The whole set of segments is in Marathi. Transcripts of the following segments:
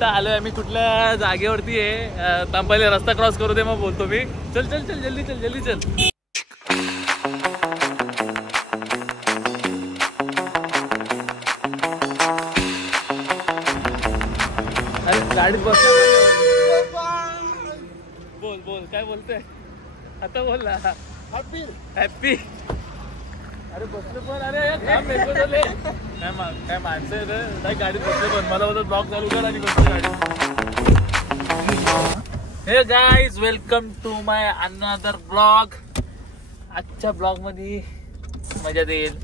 कुठं आलोय आम्ही, कुठल्या जागेवरती आहे. पहिले रस्ता क्रॉस करू दे मग बोलतो मी. चल चल चल जल्दी चल जल्दी चल. अरे गाडीत बस. बोल बोल काय बोलतोय आता, बोल ना. Happy happy. अरे बसले पण. अरे काय माणसं आहे काय गाडीत बसले पण. मला बोलत ब्लॉग चालू कर आणि बसले गाडी. हे guys, welcome to my another blog. आजच्या ब्लॉग मध्ये मजा येईल.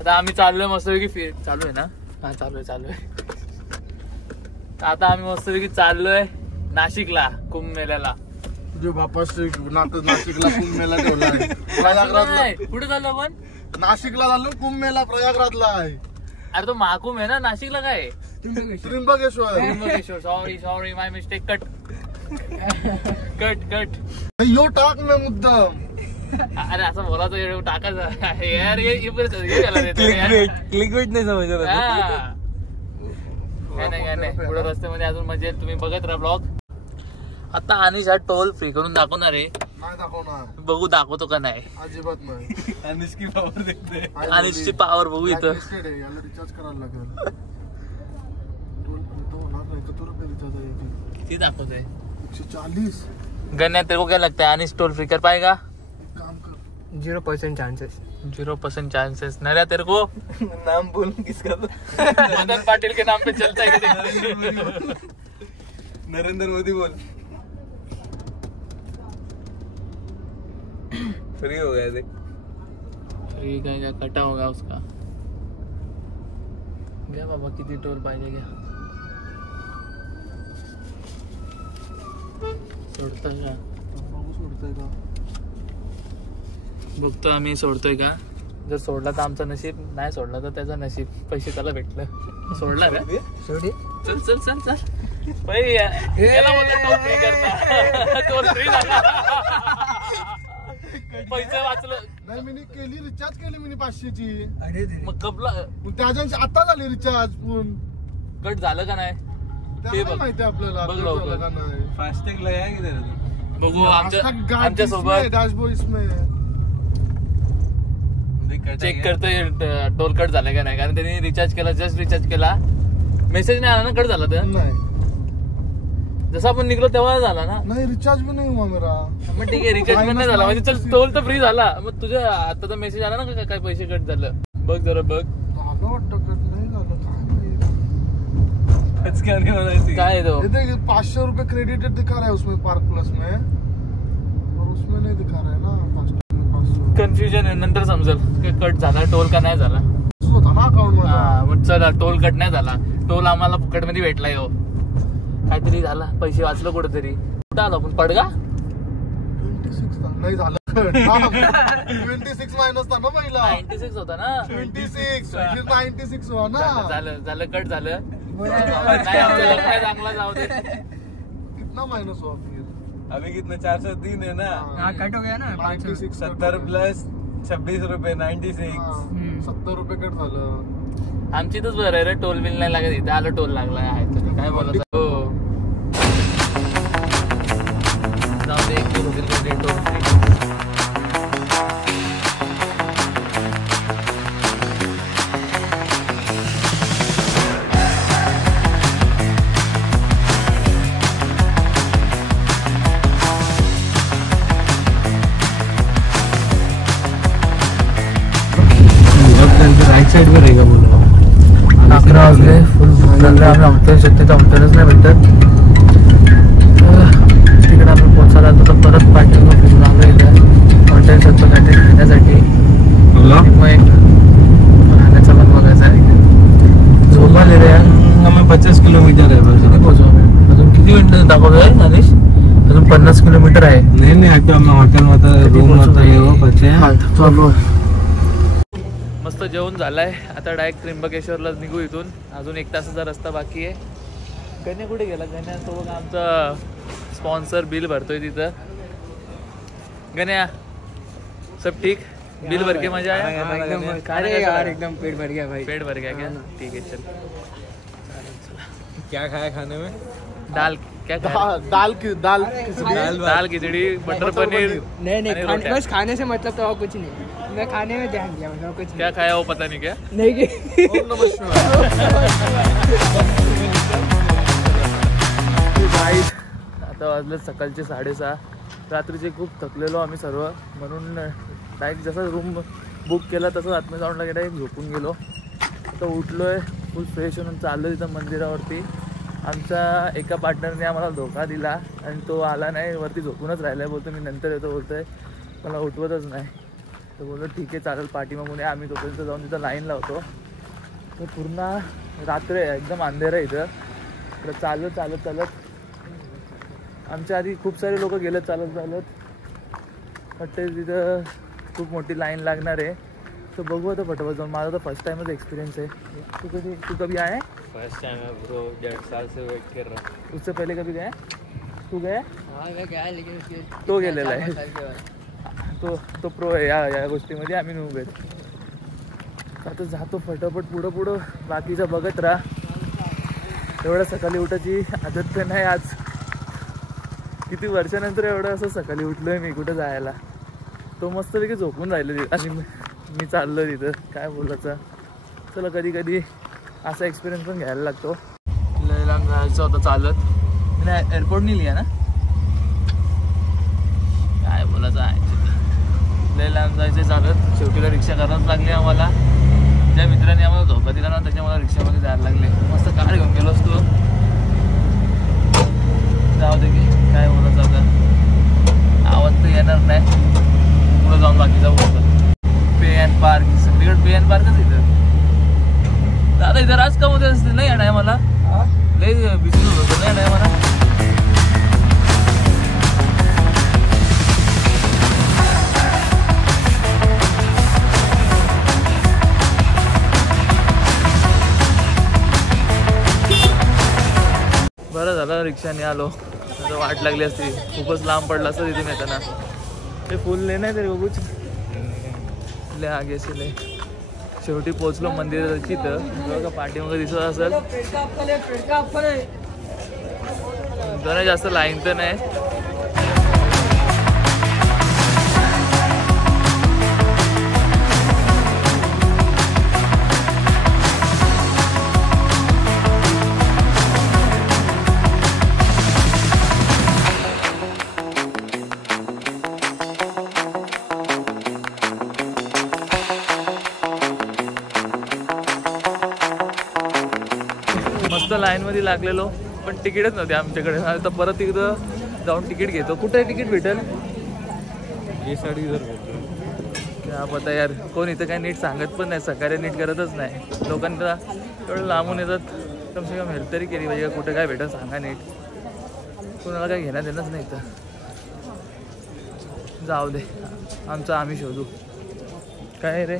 आता आम्ही चाललोय मस्तपैकी चालू आहे ना. हा चालू आहे. आता आम्ही मस्तपैकी चाललोय नाशिकला कुंभमेळ्याला. तुझे बापाशी नाशिकला कुंभमेळा ठेवला आहे. प्रयागराजला कुठे चाललो आपण? नाशिकला चाललो कुंभमेळा प्रयागराजला आहे. अरे तो महाकुंभ आहे ना नाशिकला. काय त्र्यंबकेश्वर. सॉरी माय मिस्टेक. कट यो टाक ना मुद्दाम. अरे असं बोलायचं टाकायचं यार. क्लिकबेट नाही समजलं. काय नाही पुढे रस्त्यामध्ये अजून मजा येईल. तुम्ही बघत राहा ब्लॉग. आता अनिश हा टोल फ्री करून दाखवणार आहे. नाही दाखवणार. बघू दाखवतो का नाही. अजिबात नाही. अनिशची पावर देखते. अनिशची पावर बघू इथं. याला रिचार्ज करायला लागेल. किती दाखवतोय? 140. गन्या तेरे को क्या लगता है अनिश टोल फ्री कर पाएगा? काम कर. 0% चांसेस. 0% चांसेस. नया तेरे को नाम बोल किसका? मदन पाटिल के नाम पे चलता है. नरेंद्र मोदी बोल. फ्री हो गया देख. फ्री का कटा होगा उसका. घ्या बाबा किती टोल पाहिजे घ्या. सोडतोय का? सोडतोय का बघतो आम्ही. सोडतोय का? जर सोडला तर आमचं नशीब, नाही सोडला तर त्याचं नशीब. पैसे त्याला भेटलं. सोडला का? सोडी. चल चल चल चल. याला बोलतो टोल फ्री करता. टोल फ्री झाला. पैसे वाचलं. नाही मी केली. रिचार्ज केली मी 500ची. अरे मग कपला त्याच्या आता झाली रिचार्ज. पण कट झालं का नाही ते बघ. माहिती आपल्याला बघ लवकर. का नाही. फास्टॅग लगा है किधर? बघू आमच्या सोबत डॅशबोर्ड इसमें चेक करतोय टोल कट झाला का नाही. कारण त्यांनी रिचार्ज केला, जस्ट रिचार्ज केला. मेसेज नाही आला ना कट झाला तर. नाही. जसं आपण निघलो तेव्हा झाला ना. नाही रिचार्ज भी नाही हुआ मेरा. मग ठीक आहे रिचार्ज पण नाही झाला म्हणजे चल टोल तर फ्री झाला. मग तुझ्या आता तर मेसेज आला ना काय पैसे कट झालं. बघ जरा बघ. झालं वाटतं कट. नाही झालं काय आहे तो. 500 रुपए क्रेडिटेड दिखा रहा है उसमें पार्क प्लस में. और उसमें नहीं दिखा रहा है ना. 500 कन्फ्युजन आहे. नंतर समजेल कट झाला टोल का नाही झाला. होता ना अकाउंट मध्ये. मग चला टोल कट नाही झाला. टोल आम्हाला फुकट मध्ये भेटलाय. हो काहीतरी झाला. पैसे वाचलो कुठेतरी. कुठं आलो आपण? पडगा 26 नाही झालं. 26 मायनस था ना पहिला. 96 होता ना. 26 फिर 96 हुआ ना. झालं कट झालं. नाही आपल्याला काय चांगला जाऊ दे. कितना माइनस हुआ फिर? अभी कितना 403 है ना. हाँ कट हो गया ना. 96 70 प्लस 26 रुपये 96. 70 रुपये कट झालं. आमची तर बरं आहे रे. टोल बिल नाही लागत. इथे आलं टोल लागला आहे. काय बोलत हो. जाऊ दे 1 रुपये टोल. राइट साइड में रहेगा बोलो. 11 वाजले. फुल भूक लागले. आम्ही हॉटेल शक्यतो हॉटेलच नाही भेटत. तिकडे आपण पोचायला तर परत पाठवून फिरून आलो इथं हॉटेल शकतो काहीतरी खाण्यासाठी. मग खाण्याचं पण बघायचं आहे. झोप आले रे. हमें 50 किलोमीटर है बस. पोहोचू अजून किती मिनिटं दाखवतोय मनीष? अजून 50 किलोमीटर आहे. नहीं आता हॉटेल मध्ये रूम मध्ये. मस्त जेवण झालाय. आता डायरेक्ट त्र्यंबकेश्वरला निघू इथून. अजून 1 तासाचा रस्ता बाकी आहे. गण्या कुठे गेला? गण्यासोबत आमचा स्पॉन्सर बिल भरतोय तिथं. गण्या सब ठीक? बिल भर के मजा आया? अरे यार एकदम पेट भर गया भाई. पेट भर गया क्या? ठीक है चल. क्या खाया खाने में? दाल क्या खाया? दाल खिचड़ी दाल खिचड़ी बटर पनीर। नहीं अरे रोटियां। बस खाने से मतलब तो और कुछ नहीं, मैं खाने में ध्यान दिया मतलब कुछ क्या खाया वो पता नहीं क्या। नहीं कि ओम नमः शिवाय. गाईज आता वाजलं सकाळचे 6:30. रात्रीचे खूप थकलेलो आम्ही सर्व, म्हणून डायरेक्ट जसा रूम बुक केला तसं आतमध्ये जाऊन डायरेक्ट झोपून गेलो. आता उठलो आहे फुल फ्रेश होऊन चाललो तिथं मंदिरावरती. आमच्या एका पार्टनरने आम्हाला धोका दिला आणि तो आला नाही, वरती झोपूनच राहिला आहे. बोलतो मी नंतर येतो, बोलतो आहे मला उठवतच नाही. तर बोललो ठीक आहे चालेल पाठीमागून आम्ही तोपर्यंत जाऊन तिथं लाईन लावतो. तर पूर्ण रात्र आहे, एकदम अंधेर आहे इथं. तर चालत आमच्या आधी खूप सारे लोक गेले चालत वाटते तिथं खूप मोठी लाईन लागणार आहे. तर बघू आता फटाफट जाऊन. माझा तर फर्स्ट टाइमच एक्सपिरियंस आहे. तू कभी आया है? फर्स्ट टाइम है ब्रो, 1.5 साल से वेट कर रहा हूँ. उससे पहले कभी गया? तू गया? हाँ मैं गया लेकिन उसके तो गेलेला आहे. 4 साल के बाद. तो प्रो आहे या गोष्टीमध्ये. आम्ही नू भेट. आता जातो फटाफट पुढं बाकीचं बघत राहा. एवढं सकाळी उठायची आदत तर नाही आज. किती वर्षानंतर एवढं असं सकाळी उठलोय मी कुठं जायला. तो मस्तपैकी झोपून राहिलो आणि मी चाललो तिथं. काय बोलायचं. चला कधी असा एक्सपिरियन्स पण घ्यायला लागतो. लय लांब जायचं होतं चालत. नाही एअरपोर्ट नाही लिहा ना. काय बोलायचं आहे. लय लांब जायचं चालत. शेवटीला रिक्षा करावंच लागली आम्हाला. ज्या मित्रांनी आम्हाला धोका दिला ना त्याच्यामुळे रिक्षामध्ये जायला लागले. मस्त कार घेऊन गेलो असतो. जाऊ दे की काय बोलायचं आता. आवाज तर येणार नाही. पुढं जाऊन बाकीचा बोलतो. पे अँड पार्क सगळीकडे पे अँड पार्कच इथं. दादा इथं राज कम होते असते नाही येणार मला. लय बिझनेस होतो नाही येणार मला. बरं झालं रिक्षाने आलो. आता वाट लागली असती. खूपच लांब पडला असतं तिथून येताना. ते फुल ले नाही तरी बघूच ले आगे लय. शेवटी पोचलो मंदिराची. तर बघा पाठीमागे दिसत असेल. जरा जास्त लाईन तर नाही. मस्त लाईन मध्ये लागलेलो पण तिकीटच नव्हते आमच्याकडे. आता परत एकदा जाऊन तिकीट घेतो. कुठे तिकीट भेटेल? ये साड़ी इधर क्या पता यार. कोण इथं काय नीट सांगत पण नाही. सकाळी नीट करतच नाही. लोकांना एवढं लांबून येतात. कम से कम हेल्प तरी केली पाहिजे. कुठे काय भेटेल सांगा नीट. कोणाला काय घेण्यात येणंच नाही इथं. जाऊ दे आमचं आम्ही शोधू. काय रे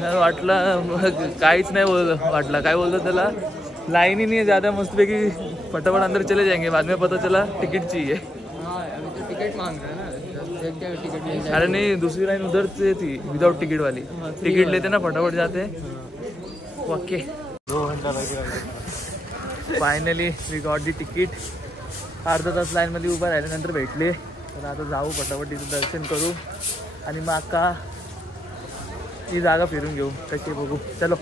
वाटलं काहीच नाही वाटलं. काय बोलतो त्याला लाइन ही नहीं है ज़्यादा. मस्तपैकी फटाफट अंदर चले जाएंगे. बाद में पता चला टिकट चाहिए. अभी तो टिकट मांग रहे हैं ना. देखते हैं टिकट मिल जाए. अरे नहीं दूसरी लाइन उधर से थी विदाउट टिकट वाली. टिकट लेते ना फटाफट जाते. ओके 2 घंटा लगेगा. Finally we got the ticket. अर्धा तास लाईनमध्ये उभं राहिल्यानंतर भेटले. तर आता जाऊ फटाफट तिथं दर्शन करू आणि मग अक्का ही जागा फिरून घेऊ. कशी बघू. चलो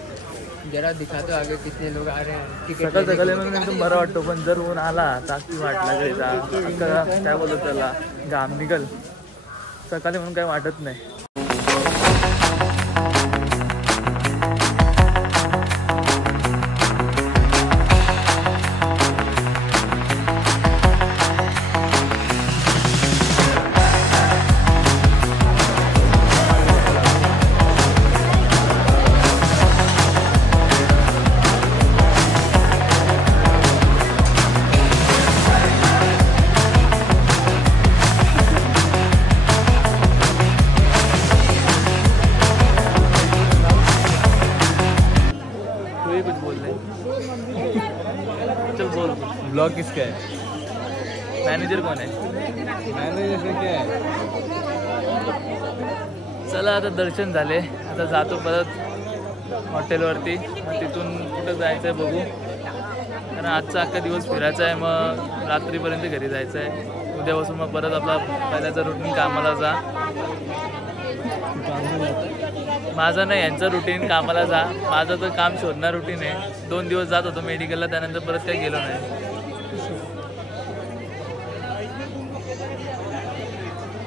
जरा दिखातो आगे कितने लोग आ रहे हैं. टिकट सकाळ सकाळी म्हणून एकदम बरं वाटतो. पण जर ऊन आला ताकदी वाट लागेल. काय बोलतो त्याला घाम निघल. सकाळी म्हणून काही वाटत नाही. ब्लॉग किसका है? मॅनेजर कोण आहे? मैंने जैसे क्या है. चला आता दर्शन झाले. आता जातो परत हॉटेलवरती. मग तिथून कुठं जायचं आहे बघू, कारण आजचा अख्खा दिवस फिरायचा आहे. मग रात्रीपर्यंत घरी जायचं आहे. उद्यापासून मग परत आपला पहिल्याचा रुटीन कामाला जा. माझं नाही, यांचं रुटीन कामाला जा. माझं तर काम शोधणार रुटीन आहे. 2 दिवस जात होतो मेडिकलला, त्यानंतर परत काही गेलो नाही.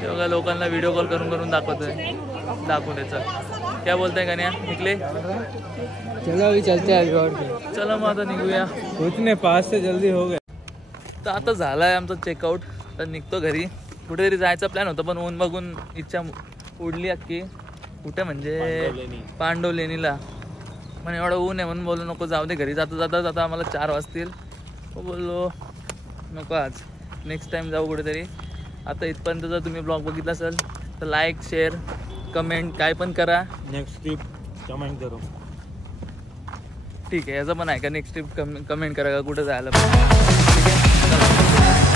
ते बघा लोकांना व्हिडिओ कॉल करून करून दाखवतोय, दाखवून द्यायचं. क्या बोलताय गण्या, निघले? चलो अभी चलते हैं रोड पे. चला मग आता निघूया. उतने पास से जल्दी हो गए. तर आता झाला आहे आमचं चेकआउट. तर निघतो घरी. कुठेतरी जायचा प्लॅन होता, पण ऊन बघून इच्छा उडली अख्खी. कुठे म्हणजे पांडवलेनीला. पण एवढं ऊन आहे म्हणून बोललो नको, जाऊ दे घरी. जाता आम्हाला 4 वाजतील. बोललो नको आज, नेक्स्ट टाईम जाऊ कुठेतरी. आता इथपर्यंत जर तुम्ही ब्लॉग बघितला असेल तर लाईक, शेअर, कमेंट काय पण करा. नेक्स्ट ट्रिप कमेंट करो. ठीक आहे, याचं पण आहे का नेक्स्ट ट्रिप कमेंट करा का कुठं जायला. ठीक आहे, चला.